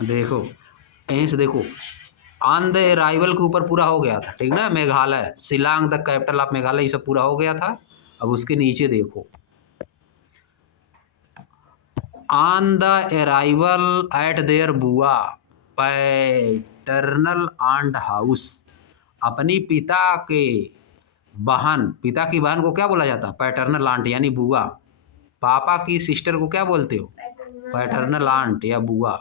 देखो यहीं से देखो, ऑन द अराइवल के ऊपर पूरा हो गया था, ठीक ना, Meghalaya, Shillong the capital of Meghalaya, ये सब पूरा हो गया था। अब उसके नीचे देखो, on the arrival eight there बुआ पैटर्नल आंट हाउस, अपनी पिता के बहन, पिता की बहन को क्या बोला जाता है? पैटर्नल आंट यानी बुआ। पापा की सिस्टर को क्या बोलते हो? पैटर्नल आंट या बुआ।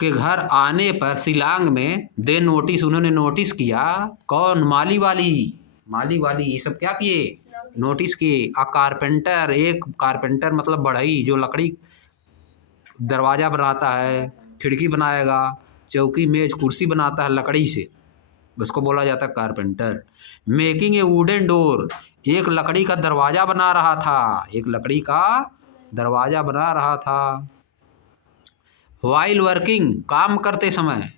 के घर आने पर शिलांग में दे नोटिस, उन्होंने नोटिस किया, कौन? माली वाली, माली वाली ये सब क्या किए? नोटिस किए। अ कारपेंटर, एक कारपेंटर मतलब बढ़ई, जो लकड़ी दरवाज़ा बनाता है, खिड़की बनाएगा, चौकी मेज कुर्सी बनाता है लकड़ी से, उसको बोला जाता है carpenter. Making a wooden door, एक लकड़ी का दरवाज़ा बना रहा था, एक लकड़ी का दरवाज़ा बना रहा था। वाइल वर्किंग, काम करते समय,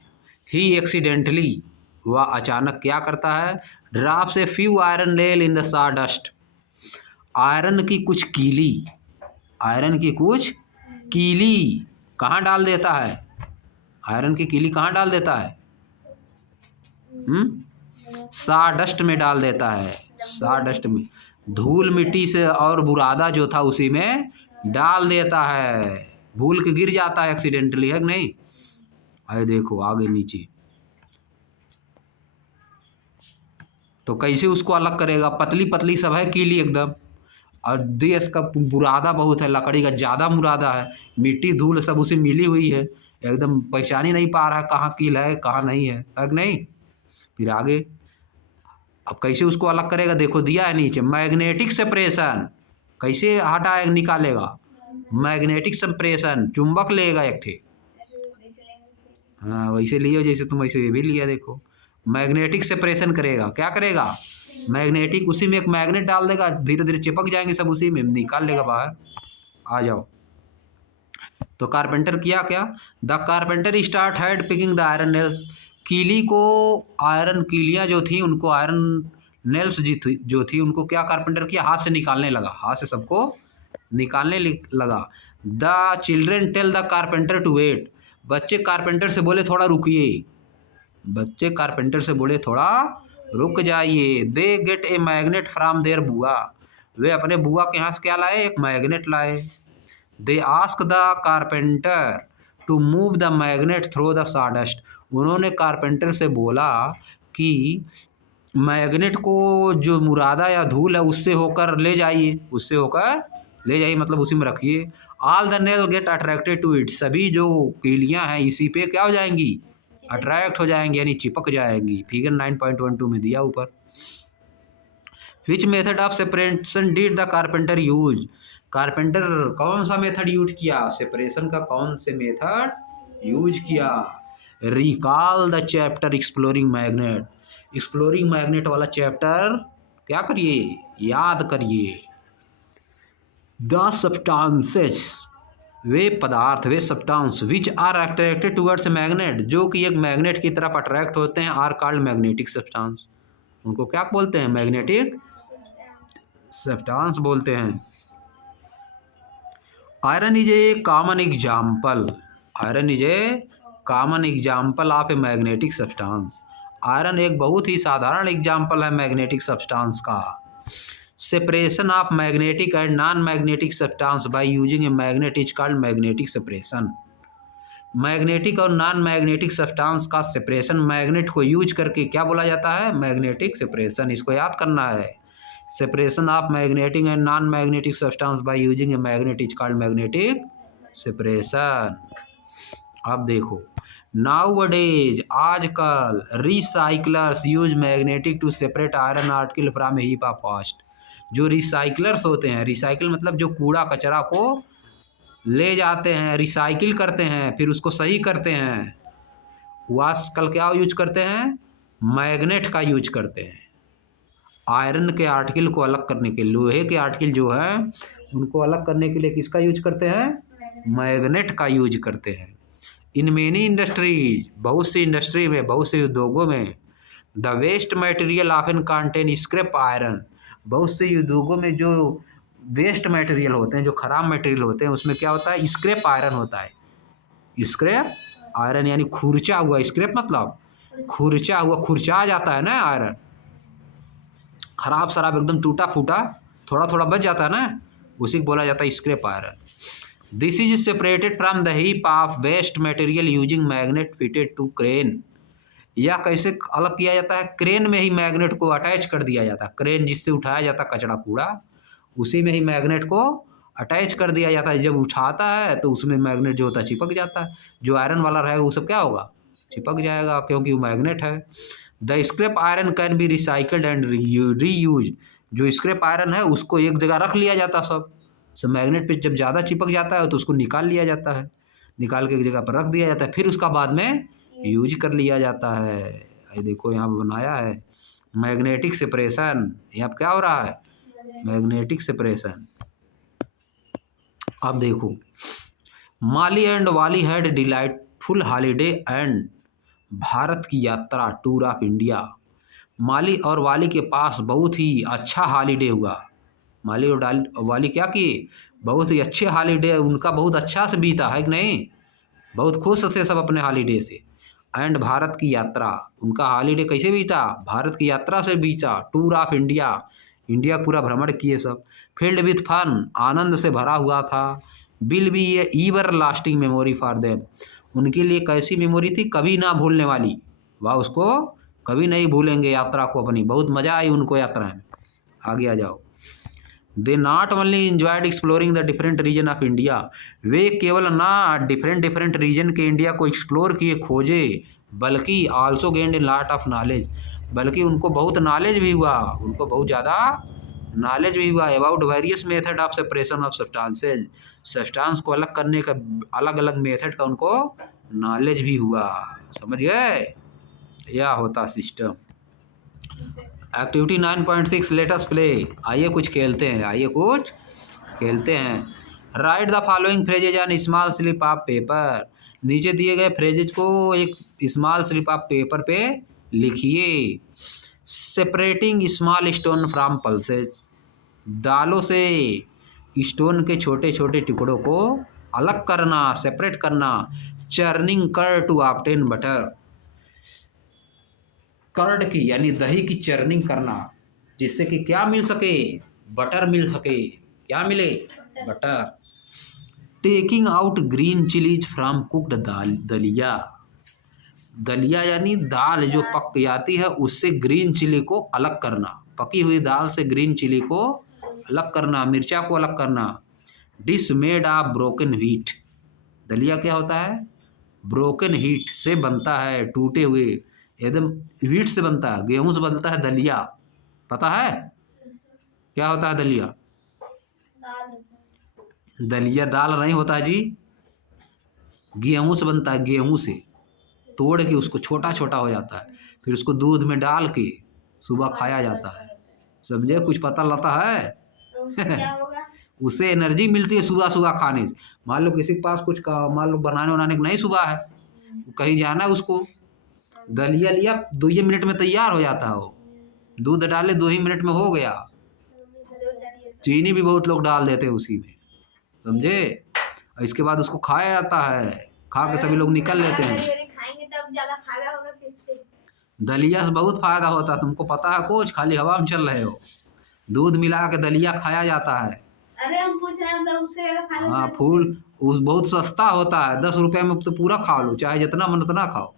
ही एक्सीडेंटली, वह अचानक क्या करता है? Drops a few iron nail in the sawdust, iron की कुछ कीली, आयरन की कुछ कीली कहाँ डाल देता है? आयरन की कीली कहाँ डाल देता है? सॉडस्ट में डाल देता है, सॉडस्ट में, धूल मिट्टी से और बुरादा जो था उसी में डाल देता है, भूल के गिर जाता है एक्सीडेंटली, है कि नहीं? अरे देखो आगे नीचे, तो कैसे उसको अलग करेगा? पतली पतली सब है कीली एकदम, और देश का बुरादा बहुत है, लकड़ी का ज़्यादा मुरादा है, मिट्टी धूल सब उसे मिली हुई है, एकदम पहचान ही नहीं पा रहा है कहाँ कील है कहाँ नहीं है कि नहीं? फिर आगे, अब कैसे उसको अलग करेगा? देखो दिया है नीचे, मैग्नेटिक सेपरेशन, कैसे हटाएगा, निकालेगा? मैग्नेटिक सेपरेशन, चुंबक लेगा एक ठे, हाँ वैसे लियो जैसे तुम वैसे ये भी लिया, देखो मैग्नेटिक सेपरेशन करेगा, क्या करेगा? मैग्नेटिक, उसी में एक मैग्नेट डाल देगा, धीरे धीरे चिपक जाएंगे सब, उसी में निकाल लेगा बाहर। आ जाओ, तो कारपेंटर किया क्या? The carpenter start had picking the iron nails, कीली को, आयरन कीलियाँ जो थी उनको, आयरन नेल्स जो थी उनको क्या कारपेंटर किया? हाथ से निकालने लगा, हाथ से सबको निकालने लगा। The children tell the carpenter to wait, बच्चे कारपेंटर से बोले थोड़ा रुकिए, बच्चे कारपेंटर से बोले थोड़ा रुक जाइए। They get a magnet from there बुआ, वे अपने बुआ के यहाँ से क्या लाए? एक मैग्नेट लाए। They ask the carpenter to move the magnet through the sawdust, उन्होंने कारपेंटर से बोला कि मैग्नेट को जो मुरादा या धूल है उससे होकर ले जाइए, उससे होकर ले जाइए, मतलब उसी में रखिए। All the nail get attracted to it, सभी जो कीलियाँ हैं इसी पे क्या हो जाएंगी? अट्रैक्ट हो जाएंगी, यानी चिपक जाएंगी। फिगर 9.12 में दिया ऊपर। Which method of separation did the carpenter use, carpenter कौन सा मेथड यूज किया? सेपरेशन का कौन से मेथड यूज किया? Recall the chapter exploring magnet, exploring magnet वाला चैप्टर क्या करिए? याद करिए। द सब्सटेंसेस, वे पदार्थ, वे substance which are attracted towards magnet, जो कि एक मैग्नेट की तरफ अट्रैक्ट होते हैं, आर कॉल्ड मैग्नेटिक सब्सटेंस, उनको क्या बोलते हैं? मैग्नेटिक सब्सटेंस बोलते हैं। Iron is a common example, iron is a common example of a magnetic substance, iron एक बहुत ही साधारण एग्जाम्पल है मैग्नेटिक सब्सटेंस का। Separation of magnetic and non magnetic substance by using a magnet is called magnetic separation, magnetic और non magnetic substance का separation magnet को use करके क्या बोला जाता है? मैग्नेटिक सेपरेशन, इसको याद करना है। Separation of magnetic and non magnetic substance by using a magnet is called magnetic separation. अब देखो, नाउअडेज, आजकल recyclers use magnetic to separate iron article from heap of fast, जो रिसाइक्लर्स होते हैं, रिसाइकिल मतलब जो कूड़ा कचरा को ले जाते हैं, रिसाइकिल करते हैं, फिर उसको सही करते हैं, वो आजकल क्या यूज करते हैं? मैग्नेट का यूज करते हैं। आयरन के आर्टिकल को अलग करने के लिए, लोहे के आर्टिकल जो है उनको अलग करने के लिए किसका यूज करते हैं? मैग्नेट का यूज करते हैं। इन मेनी इंडस्ट्रीज, बहुत सी इंडस्ट्री में, बहुत से उद्योगों में, the waste material often contain scrap iron, बहुत से उद्योगों में जो वेस्ट मटेरियल होते हैं, जो खराब मटेरियल होते हैं, उसमें क्या होता है? स्क्रैप आयरन होता है। स्क्रैप आयरन यानी खुरचा हुआ, स्क्रैप मतलब खुरचा हुआ, खुरचा जाता है ना आयरन, खराब शराब एकदम टूटा फूटा थोड़ा थोड़ा बच जाता है ना, उसी को बोला जाता है scrap iron. This is separated from the heap of waste material using magnet fitted to crane. या कैसे अलग किया जाता है, क्रेन में ही मैग्नेट को अटैच कर दिया जाता है, क्रेन जिससे उठाया जाता है कचरा कूड़ा, उसी में ही मैग्नेट को अटैच कर दिया जाता है। जब उठाता है तो उसमें मैग्नेट जो होता है चिपक जाता है, जो आयरन वाला रहेगा वो सब क्या होगा, चिपक जाएगा, क्योंकि वो मैग्नेट है। The scrap iron can be recycled and reuse. जो स्क्रैप आयरन है उसको एक जगह रख लिया जाता है, सब मैग्नेट पे जब ज़्यादा चिपक जाता है तो उसको निकाल लिया जाता है, निकाल के एक जगह पर रख दिया जाता है, फिर उसका बाद में यूज कर लिया जाता है। ये देखो यहाँ पर बनाया है मैग्नेटिक सेपरेशन, यहाँ पर क्या हो रहा है, मैग्नेटिक सेपरेशन। अब देखो, माली एंड वाली had delightful holiday and Bharat की यात्रा टूर ऑफ इंडिया। माली और वाली के पास बहुत ही अच्छा हॉलीडे हुआ। माली और वाली क्या किए, बहुत ही अच्छे हॉलीडे उनका बहुत अच्छा से बीता है कि नहीं, बहुत खुश थे सब अपने हॉलीडे से। एंड भारत की यात्रा, उनका हॉलीडे कैसे बीता, भारत की यात्रा से बीता। टूर ऑफ इंडिया, इंडिया पूरा भ्रमण किए सब। फील्ड विथ फन, आनंद से भरा हुआ था। Will be A ईवर lasting memory for them, उनके लिए कैसी मेमोरी थी, कभी ना भूलने वाली, वह उसको कभी नहीं भूलेंगे यात्रा को अपनी, बहुत मज़ा आई उनको यात्रा में। आगे आ जाओ। They not only enjoyed exploring the different region of India, वे केवल ना डिफरेंट रीजन के इंडिया को एक्सप्लोर किए, खोजे, बल्कि also gained in lot of knowledge, बल्कि उनको बहुत नॉलेज भी हुआ, उनको बहुत ज़्यादा नॉलेज भी हुआ about various method of separation of substances, substance को अलग करने का अलग अलग मेथड का उनको नॉलेज भी हुआ। समझ गए, यह होता system. Activity 9.6 let us play, आइए कुछ खेलते हैं, आइए कुछ खेलते हैं। Right the following phrases on small slip of paper, नीचे दिए गए फ्रेजेज को एक स्मॉल स्लिप ऑफ पेपर पे लिखिए। Separating small stone from pulses, दालों से स्टोन के छोटे छोटे टुकड़ों को अलग करना, सेपरेट करना। चर्निंग कर टू ऑब्टेन बटर, कर्ड की यानी दही की चर्निंग करना, जिससे कि क्या मिल सके, बटर मिल सके, क्या मिले, butter. Taking out green chillies from cooked दलिया, दलिया यानी दाल जो पक जाती है उससे ग्रीन चिली को अलग करना, पकी हुई दाल से ग्रीन चिली को अलग करना, मिर्चा को अलग करना। Dish made of broken wheat, दलिया क्या होता है, ब्रोकन हीट से बनता है, टूटे हुए एकदम व्हीट से बनता है, गेहूं से बनता है दलिया, पता है क्या होता है दलिया, दलिया दाल नहीं होता जी, गेहूं से बनता है, गेहूं से तोड़ के उसको छोटा छोटा हो जाता है, फिर उसको दूध में डाल के सुबह खाया जाता है। समझे, कुछ पता लता है उससे एनर्जी मिलती है सुबह सुबह खाने से। मान लो किसी के पास कुछ मान लो बनाने बनाने की नहीं सुबह है, कहीं जाना है उसको, दलिया लिया 2 मिनट में तैयार हो जाता है, वो दूध डाले 2 मिनट में हो गया, चीनी भी बहुत लोग डाल देते हैं उसी में, समझे। इसके बाद उसको खाया जाता है, खा के सभी लोग निकल लेते हैं। दलिया से बहुत फायदा होता है, तुमको पता है कुछ, खाली हवा में चल रहे हो। दूध मिला के दलिया खाया जाता है। अरे हम पूछ रहे हैं उससे हाँ, फूल उस बहुत सस्ता होता है, 10 रुपये में तो पूरा खा लो, चाहे जितना मन उतना खाओ।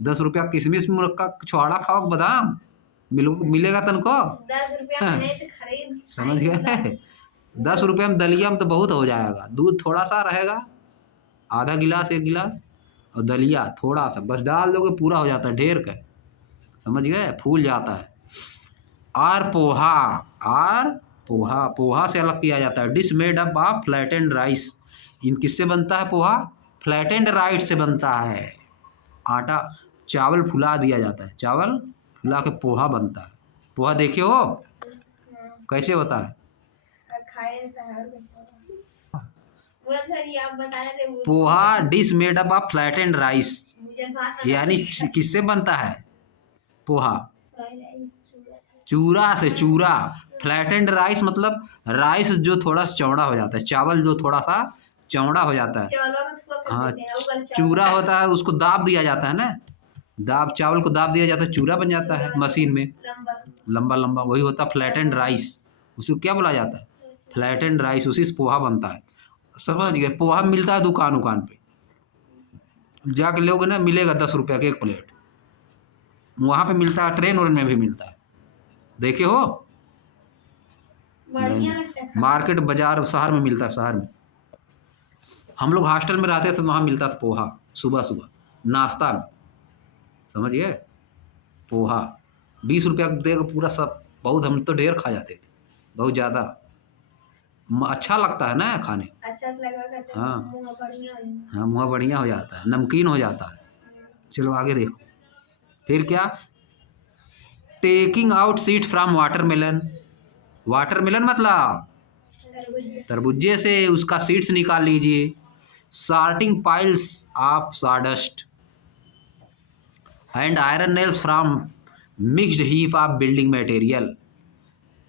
10 रुपया किशमिश मुरक्का छोड़ा खाओ, बादाम मिलेगा तनको, 10 रुपया में तो खरीद, समझ गए। 10 रुपये में दलिया में तो बहुत हो जाएगा, दूध थोड़ा सा रहेगा, आधा गिलास 1 गिलास, और दलिया थोड़ा सा बस डाल दोगे पूरा हो जाता है, ढेर का, समझ गए, फूल जाता है। आर पोहा, आर पोहा, पोहा से अलग किया जाता है। Dish made up of flattened rice, इन किससे बनता है पोहा, फ्लैटेंड राइस से बनता है। आटा चावल फुला दिया जाता है, चावल फुला के पोहा बनता है। पोहा देखे हो कैसे होता है, poha dish made up of flattened rice, यानी किससे बनता है पोहा, चूरा से, चूरा। फ्लैटेंड राइस मतलब राइस जो थोड़ा सा चौड़ा हो जाता है, चावल जो थोड़ा सा चौड़ा हो जाता है। चावल में उसको कर हाँ, देते हैं उगल चावल चूरा होता है, उसको दाब दिया जाता है ना, दाब चावल को दाब दिया जाता है, चूरा बन जाता है मशीन में, लंबा लंबा लंबा, वही होता है फ्लैटेंड राइस। उसको क्या बोला जाता है? Flattened rice. उसी से पोहा बनता है। समझ गए? पोहा मिलता है दुकान उकान पे, जाके लोगे ना, मिलेगा 10 रुपया की 1 प्लेट। वहाँ पे मिलता है, ट्रेन उरेन में भी मिलता है, देखे हो? बढ़िया नहीं, लगता है। मार्केट बाजार शहर में मिलता है, शहर में। हम लोग हॉस्टल में रहते तो वहाँ मिलता था पोहा, सुबह सुबह नाश्ता में, समझ गए? पोहा 20 रुपया देगा पूरा सब, बहुत, हम तो ढेर खा जाते थे, बहुत ज़्यादा। अच्छा लगता है ना खाने। अच्छा लगा करते हैं, हाँ मुंह बढ़िया हो जाता हाँ, मुँह बढ़िया हो जाता है, नमकीन हो जाता है। चलो आगे देखो, फिर क्या? Taking out seed from watermelon. Watermelon मतलब है। तरबूज तरबूजे से उसका सीड्स निकाल लीजिए। Sorting piles of sawdust and iron nails from mixed heap of building material.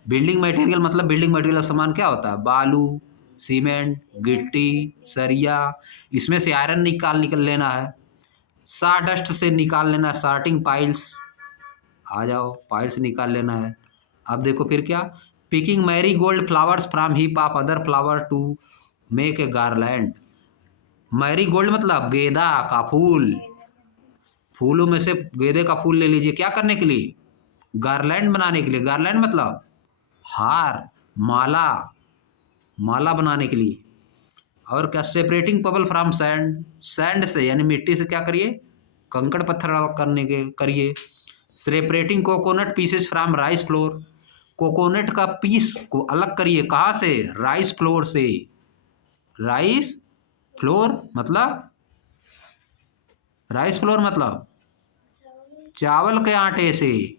Building material मतलब बिल्डिंग मटेरियल सामान क्या होता है? बालू, सीमेंट, गिट्टी, सरिया। इसमें से आयरन निकल लेना है, सॉडस्ट से निकाल लेना है, सार्टिंग पाइल्स। आ जाओ, पाइल्स निकाल लेना है। अब देखो फिर क्या? Picking marigold flowers from heap of other flower to make a garland. Marigold मतलब गेंदा का फूल, फूलों में से गेंदे का फूल ले लीजिए, क्या करने के लिए? गार्लैंड बनाने के लिए। गार्लैंड मतलब हार, माला, माला बनाने के लिए। और क्या? सेपरेटिंग पबल फ्रॉम सैंड, सैंड से यानी मिट्टी से क्या करिए? कंकड़ पत्थर अलग करने के करिए। Separating coconut pieces from rice flour, coconut का पीस को अलग करिए, कहाँ से? राइस फ्लोर से। राइस फ्लोर मतलब, राइस फ्लोर मतलब चावल के आटे से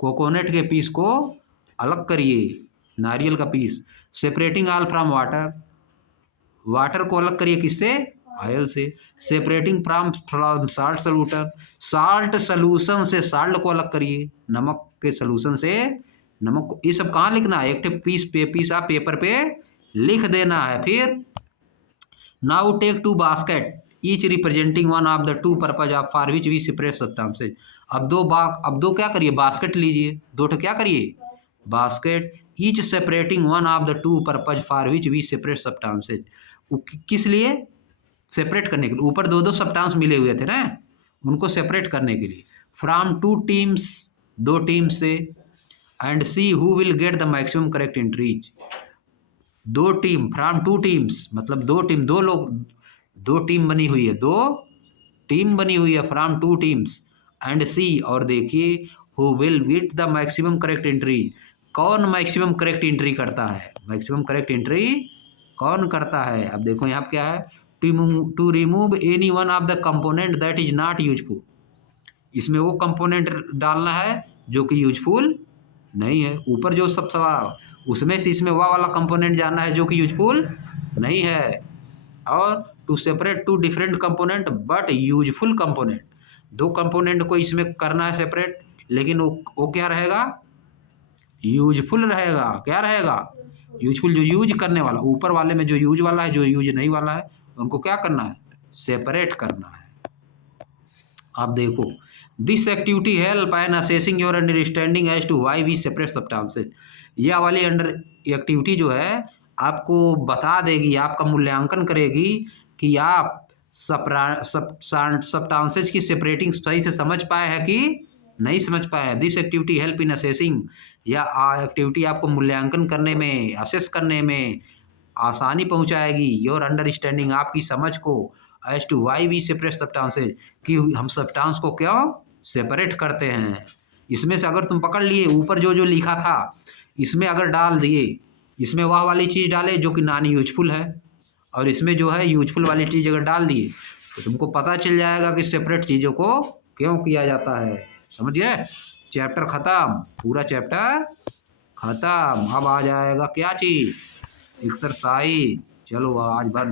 कोकोनट के पीस को अलग करिए, नारियल का piece. Separating oil from water, water को अलग करिए किससे? ऑयल से। Separating from salt solution, salt solution से साल्ट को अलग करिए, नमक के सोल्यूशन से नमक को। ये सब कहाँ लिखना है? एक पीस ऑफ पेपर पे लिख देना है। फिर now take 2 basket each representing one of the 2 purpose of for which we separate substances. अब दो क्या करिए? बास्केट लीजिए, दो ठो क्या करिए? Basket. Each separating one of the 2 purpose for which we separate substances. किस लिए? सेपरेट करने के लिए। ऊपर दो सब्सटेंस मिले हुए थे ना, उनको सेपरेट करने के लिए। फ्रॉम 2 टीम्स, 2 टीम से। And see who will get the maximum correct entries. 2 team, from 2 teams मतलब 2 टीम, 2 लोग, 2 टीम बनी हुई है, 2 टीम बनी हुई है, फ्रॉम 2 टीम्स। एंड सी, और देखिए, who will get the maximum correct entry. कौन मैक्सिमम करेक्ट एंट्री करता है? मैक्सिमम करेक्ट एंट्री कौन करता है? अब देखो यहाँ क्या है? To remove any one of the component that is not useful. इसमें वो कंपोनेंट डालना है जो कि यूजफुल नहीं है। ऊपर जो सब सवाल, उसमें से इसमें वह वाला कंपोनेंट जानना है जो कि यूजफुल नहीं है। और to separate 2 different component but useful component. 2 component को इसमें करना है सेपरेट, लेकिन वो क्या रहेगा? यूजफुल रहेगा। क्या रहेगा? यूजफुल, जो यूज करने वाला। ऊपर वाले में जो यूज वाला है, जो यूज नहीं वाला है, उनको क्या करना है? सेपरेट करना है। आप देखो, this activity help in assessing your understanding as to why we separate substances. यह वाली एक्टिविटी जो है आपको बता देगी, आपका मूल्यांकन करेगी कि आप सब्सटेंसेज की सेपरेटिंग सही से समझ पाए हैं कि नहीं समझ पाए हैं। This activity help in assessing, यह एक्टिविटी आपको मूल्यांकन करने में, असेस करने में आसानी पहुंचाएगी। योर अंडरस्टैंडिंग, आपकी समझ को, as to why we separate substances, कि हम सब्सटेंस को क्यों सेपरेट करते हैं। इसमें से अगर तुम पकड़ लिए, ऊपर जो जो लिखा था इसमें अगर डाल दिए, इसमें वह वाली चीज़ डाले जो कि नॉन यूजफुल है, और इसमें जो है यूजफुल वाली चीज़ अगर डाल दिए, तो तुमको पता चल जाएगा कि सेपरेट चीज़ों को क्यों किया जाता है। समझिए? चैप्टर खत्म, पूरा चैप्टर खत्म। अब आ जाएगा क्या चीज़? एक्सरसाइज। चलो आज भर